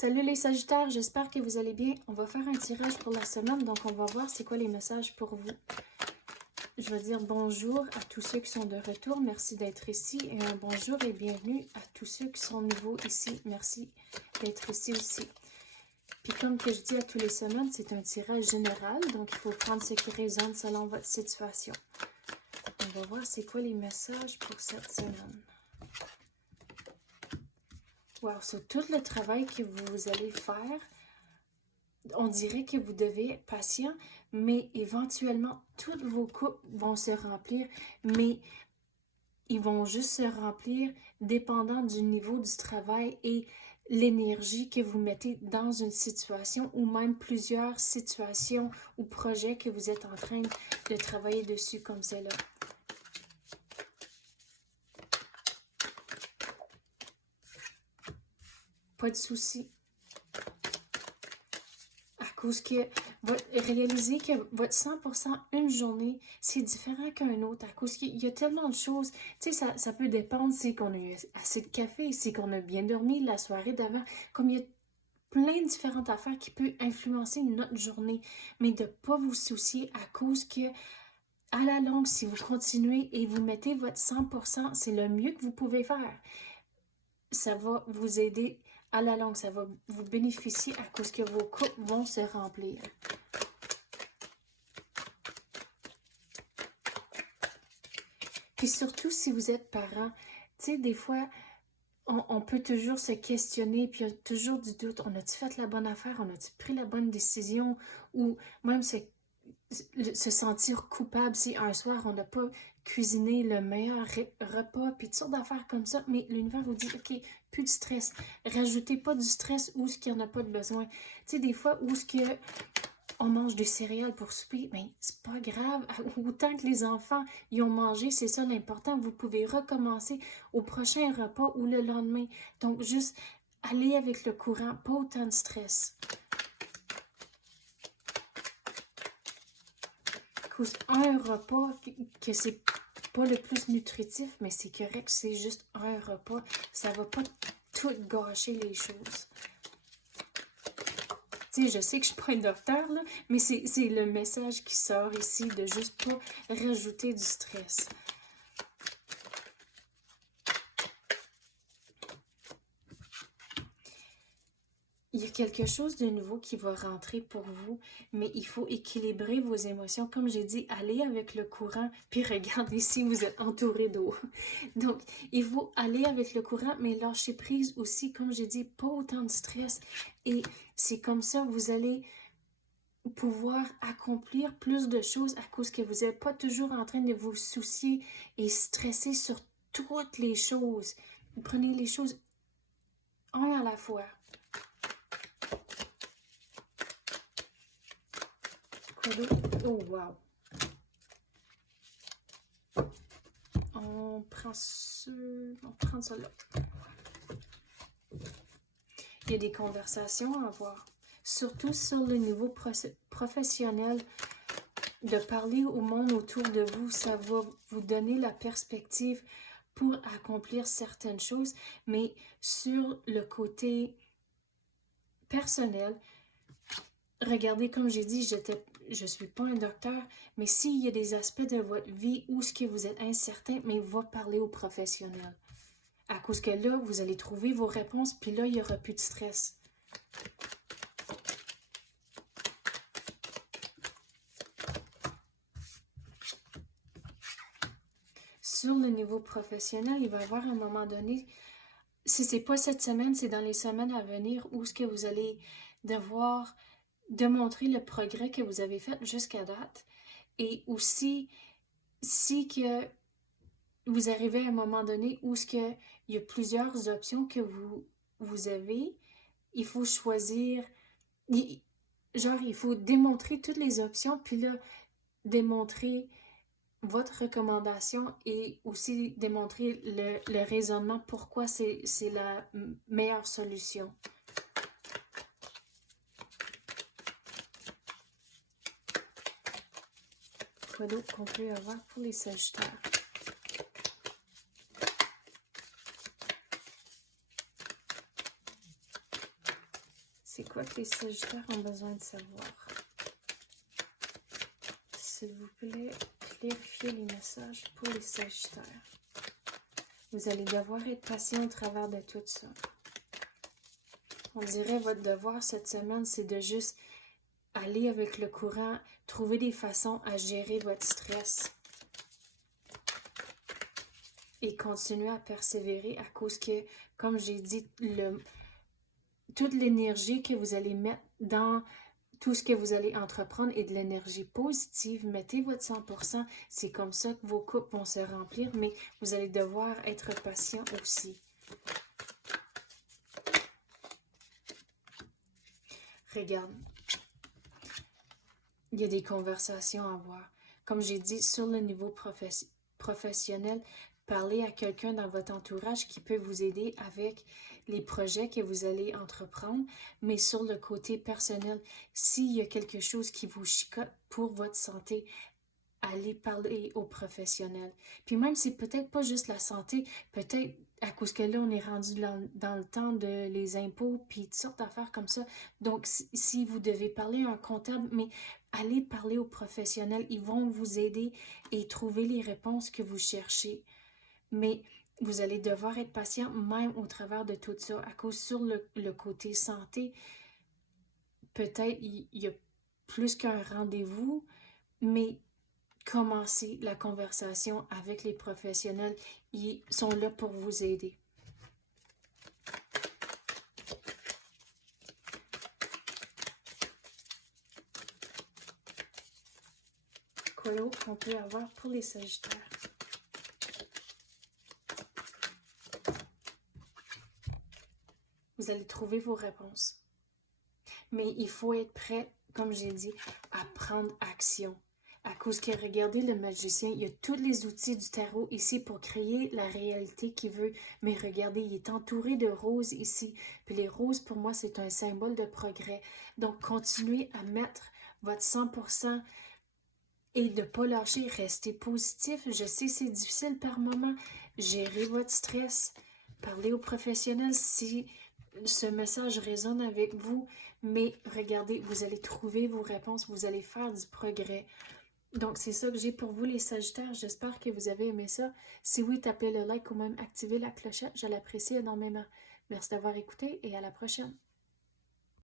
Salut les Sagittaires, j'espère que vous allez bien. On va faire un tirage pour la semaine, donc on va voir c'est quoi les messages pour vous. Je vais dire bonjour à tous ceux qui sont de retour, merci d'être ici. Et un bonjour et bienvenue à tous ceux qui sont nouveaux ici, merci d'être ici aussi. Puis comme que je dis à tous les semaines, c'est un tirage général, donc il faut prendre ce qui résonne selon votre situation. On va voir c'est quoi les messages pour cette semaine. Wow, sur tout le travail que vous allez faire, on dirait que vous devez être patient, mais éventuellement, toutes vos coupes vont se remplir, mais ils vont juste se remplir dépendant du niveau du travail et l'énergie que vous mettez dans une situation ou même plusieurs situations ou projets que vous êtes en train de travailler dessus comme cela. Pas de souci. À cause que réalisez que votre 100% une journée, c'est différent qu'un autre. À cause qu'il y a tellement de choses. Tu sais, ça peut dépendre si on a eu assez de café, si on a bien dormi la soirée d'avant. Comme il y a plein de différentes affaires qui peuvent influencer notre journée. Mais de ne pas vous soucier à cause que, à la longue, si vous continuez et vous mettez votre 100%, c'est le mieux que vous pouvez faire. Ça va vous aider à la longue, ça va vous bénéficier à cause que vos coupes vont se remplir. Puis surtout si vous êtes parent, tu sais, des fois, on peut toujours se questionner, puis il y a toujours du doute. On a-tu fait la bonne affaire? On a-tu pris la bonne décision? Ou même se sentir coupable si un soir on n'a pas cuisiné le meilleur repas, puis toutes sortes d'affaires comme ça, mais l'univers vous dit, ok, plus de stress, rajoutez pas du stress où ce qu'il n'y en a pas de besoin. Tu sais, des fois où ce que on mange des céréales pour souper, mais c'est pas grave, autant que les enfants y ont mangé, c'est ça l'important, vous pouvez recommencer au prochain repas ou le lendemain, donc juste aller avec le courant, pas autant de stress. Un repas que c'est pas le plus nutritif, mais c'est correct, c'est juste un repas. Ça va pas tout gâcher les choses. Tu sais, je sais que je suis pas un docteur, là, mais c'est le message qui sort ici de juste pas rajouter du stress. Il y a quelque chose de nouveau qui va rentrer pour vous, mais il faut équilibrer vos émotions. Comme j'ai dit, allez avec le courant, puis regardez ici, vous êtes entouré d'eau. Donc, il faut aller avec le courant, mais lâcher prise aussi, comme j'ai dit, pas autant de stress. Et c'est comme ça, vous allez pouvoir accomplir plus de choses à cause que vous n'êtes pas toujours en train de vous soucier et stresser sur toutes les choses. Vous prenez les choses un à la fois. Oh, wow! On prend ça là. Il y a des conversations à avoir. Surtout sur le niveau professionnel. De parler au monde autour de vous, ça va vous donner la perspective pour accomplir certaines choses. Mais sur le côté personnel, regardez, comme j'ai dit, je suis pas un docteur, mais s'il y a des aspects de votre vie où ce que vous êtes incertain, mais va parler aux professionnels. À cause que là, vous allez trouver vos réponses, puis là, il n'y aura plus de stress. Sur le niveau professionnel, il va y avoir un moment donné, si c'est pas cette semaine, c'est dans les semaines à venir, où ce que vous allez devoir démontrer le progrès que vous avez fait jusqu'à date. Et aussi, si que vous arrivez à un moment donné où il y a plusieurs options que vous avez, il faut choisir, il faut démontrer toutes les options, puis là, démontrer votre recommandation et aussi démontrer le raisonnement, pourquoi c'est la meilleure solution. Quoi d'autre qu'on peut avoir pour les Sagittaires? C'est quoi que les Sagittaires ont besoin de savoir? S'il vous plaît, clarifiez les messages pour les Sagittaires. Vous allez devoir être patient au travers de tout ça. On dirait votre devoir cette semaine, c'est de juste aller avec le courant, trouver des façons à gérer votre stress. Et continuer à persévérer à cause que, comme j'ai dit, toute l'énergie que vous allez mettre dans tout ce que vous allez entreprendre est de l'énergie positive. Mettez votre 100%. C'est comme ça que vos coupes vont se remplir, mais vous allez devoir être patient aussi. Regarde, il y a des conversations à avoir. Comme j'ai dit, sur le niveau professionnel, parlez à quelqu'un dans votre entourage qui peut vous aider avec les projets que vous allez entreprendre. Mais sur le côté personnel, s'il y a quelque chose qui vous chicote pour votre santé, allez parler aux professionnels. Puis même, c'est peut-être pas juste la santé, peut-être à cause que là, on est rendu dans le temps de les impôts, puis toutes sortes d'affaires comme ça. Donc, si vous devez parler à un comptable, mais allez parler aux professionnels, ils vont vous aider et trouver les réponses que vous cherchez. Mais vous allez devoir être patient même au travers de tout ça, à cause sur le côté santé, peut-être il y a plus qu'un rendez-vous, mais commencez la conversation avec les professionnels. Ils sont là pour vous aider. Quoi d'autre qu'on peut avoir pour les Sagittaires? Vous allez trouver vos réponses. Mais il faut être prêt, comme j'ai dit, à prendre action. À cause que, regardez le magicien, il y a tous les outils du tarot ici pour créer la réalité qu'il veut. Mais regardez, il est entouré de roses ici. Puis les roses, pour moi, c'est un symbole de progrès. Donc, continuez à mettre votre 100% et de ne pas lâcher. Restez positif. Je sais, c'est difficile par moment. Gérez votre stress. Parlez aux professionnels si ce message résonne avec vous. Mais regardez, vous allez trouver vos réponses. Vous allez faire du progrès. Donc, c'est ça que j'ai pour vous, les Sagittaires. J'espère que vous avez aimé ça. Si oui, tapez le like ou même activez la clochette. Je l'apprécie énormément. Merci d'avoir écouté et à la prochaine.